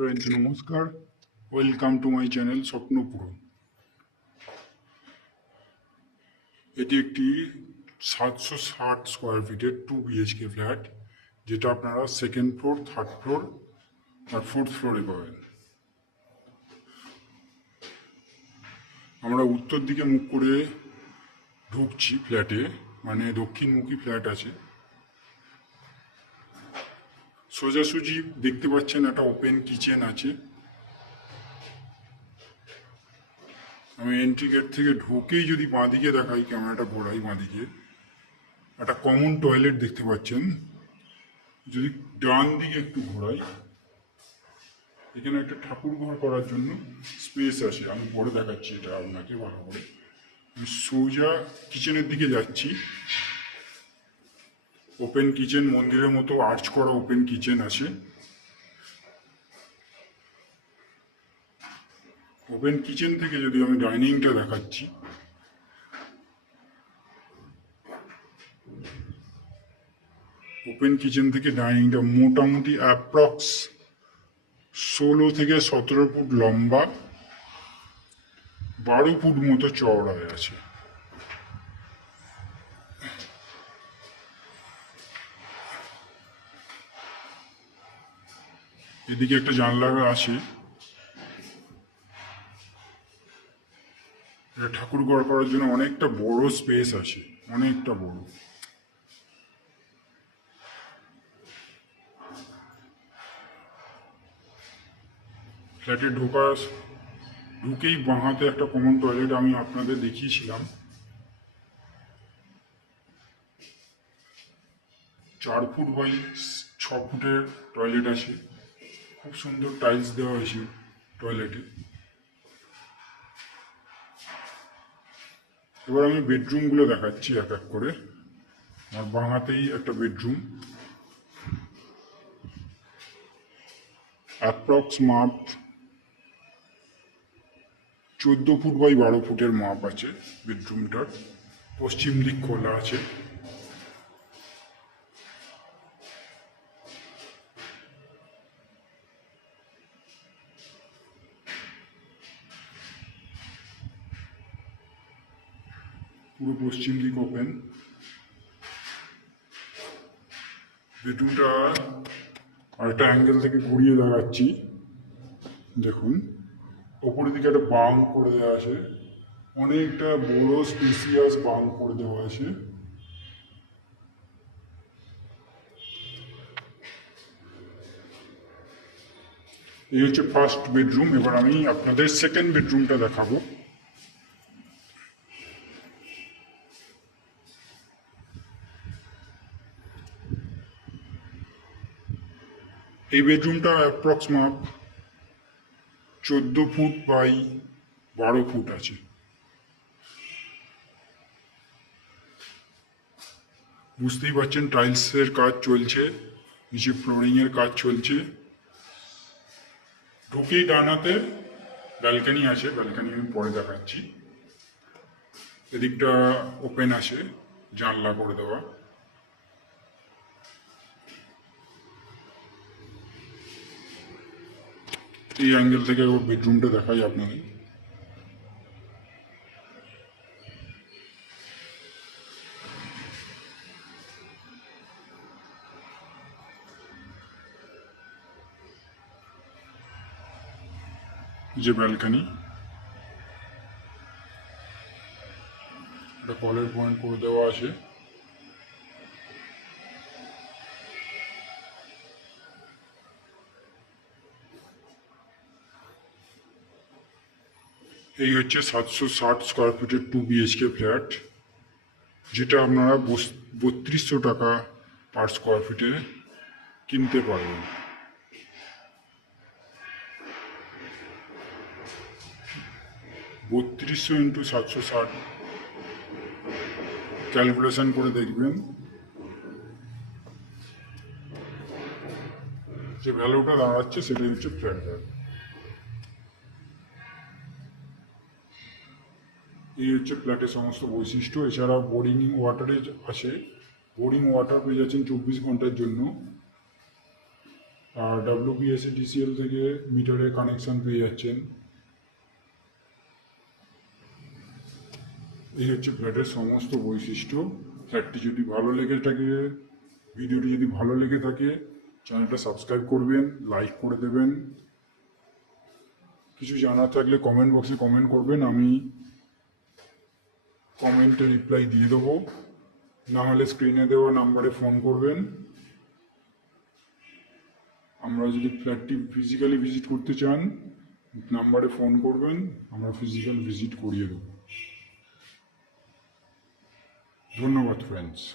Friends নমস্কার, welcome to my channel স্বপ্নপূরণ। এটি একটি 760 স্কোয়ার ফিটের 2 BHK ফ্ল্যাট, যেটা আপনারা সেকেন্ড ফ্লোর, থার্ড ফ্লোর আর ফোর্থ ফ্লোরে পাবেন। আমরা উত্তর দিকে মুখ করে ঢুকছি ফ্ল্যাটে, মানে দক্ষিণমুখী ফ্ল্যাট আছে। সোজাসুজি দেখতে পাচ্ছেন একটা ওপেন কিচেন আছে। আমি এন্ট্রি গেট থেকে ঢুকেই যদি বাঁদিকে দেখাই, ক্যামেরাটা ঘোরাই বাঁদিকে, একটা কমন টয়লেট দেখতে পাচ্ছেন। যদি ডান দিকে একটু ঘোরাই, এখানে একটা ঠাকুর ঘর করার জন্য স্পেস আছে। আমি পরে দেখাচ্ছি এটা আপনাকে ভালো করে। আমি সোজা কিচেনের দিকে যাচ্ছি। ওপেন কিচেন, মন্দিরের মতো আর্চ করা ওপেন কিচেন আছে। ওপেন কিচেন থেকে যদি আমি ডাইনিংটা দেখাচ্ছি, ওপেন কিচেন থেকে ডাইনিংটা মোটামুটি অ্যাপ্রক্স 16 থেকে 17 ফুট লম্বা, 12 ফুট মতো চওড়ায় আছে। এদিকে একটা জানলা আছে। এটা ঠাকুর ঘর করার জন্য অনেকটা বড় স্পেস আছে, অনেকটা বড়। ফ্ল্যাটে ঢুকেই বাঁ হাতে একটা কমন টয়লেট আমি আপনাদের দেখিয়েছিলাম। 4 ফুট বাই 6 ফুটের টয়লেট আছে। খুব সুন্দর টাইলস দেওয়া হয়েছে টয়লেটে। এবার আমি বেডরুমগুলো দেখাচ্ছি এক এক করে। আমার বাঁ হাতেই একটা বেডরুম, অ্যাপ্রক্স মাপ 14 ফুট বাই 12 ফুটের মাপ আছে বেডরুমটার। পশ্চিম দিক খোলা আছে। পুরো পশ্চিম দিক ওপেন। বেডরুমটা আরেকটা অ্যাঙ্গেল থেকে ঘুরিয়ে দেখাচ্ছি। দেখুন, ওপরের দিকে একটা বাঙ্ক করে দেওয়া আছে, অনেকটা বড় স্পেসিয়াস বাঙ্ক করে দেওয়া আছে। এই হচ্ছে ফার্স্ট বেডরুম। এবার আমি আপনাদের সেকেন্ড বেডরুমটা দেখাবো। এই বেডরুমটা অ্যাপ্রক্স মাপ 14 ফুট বাই 12 ফুট আছে। বুঝতেই পারছেন টাইলসের কাজ চলছে, নিচে ফ্লোরিংয়ের কাজ চলছে। ঢুকেই ডান হাতে ব্যালকানি আছে, ব্যালকানি আমি পরে দেখাচ্ছি। এদিকটা ওপেন আছে, জানলা করে দেওয়া। এই অ্যাঙ্গেল থেকে বেডরুমটা দেখাই আপনাদের। যে ব্যালকানি, একটা কলের পয়েন্ট করে দেওয়া আছে। এই হচ্ছে 760 স্কোয়ার ফিটের 2 BHK ফ্ল্যাট, যেটা আপনারা 3200 টাকা পার স্কোয়ার ফিটে কিনতে পারবেন। 3200 ইন্টু 760 ক্যালকুলেশন করে দেখবেন, যে ভ্যালুটা দাঁড়াচ্ছে সেটাই হচ্ছে ফ্ল্যাট ভ্যালু। এই হচ্ছে ফ্ল্যাটের সমস্ত বৈশিষ্ট্য। এছাড়া বোরিং ওয়াটারে আছে, বোরিং ওয়াটার পেয়ে যাচ্ছেন 24 ঘন্টার জন্য। আর WPSCTCL থেকে মিটারে কানেকশন পেয়ে যাচ্ছেন। এই হচ্ছে ফ্ল্যাটের সমস্ত বৈশিষ্ট্য। ফ্ল্যাটটি যদি ভালো লেগে থাকে, ভিডিওটি যদি ভালো লেগে থাকে, চ্যানেলটা সাবস্ক্রাইব করবেন, লাইক করে দেবেন। কিছু জানার থাকলে কমেন্ট বক্সে কমেন্ট করবেন, আমি কমেন্টে রিপ্লাই দিয়ে দেবো। না হলে স্ক্রিনে দেওয়া নাম্বারে ফোন করবেন। আমরা যদি ফ্ল্যাটটি ফিজিক্যালি ভিজিট করতে চান, নাম্বারে ফোন করবেন, আমরা ফিজিক্যাল ভিজিট করিয়ে দেবো। ধন্যবাদ ফ্রেন্ডস।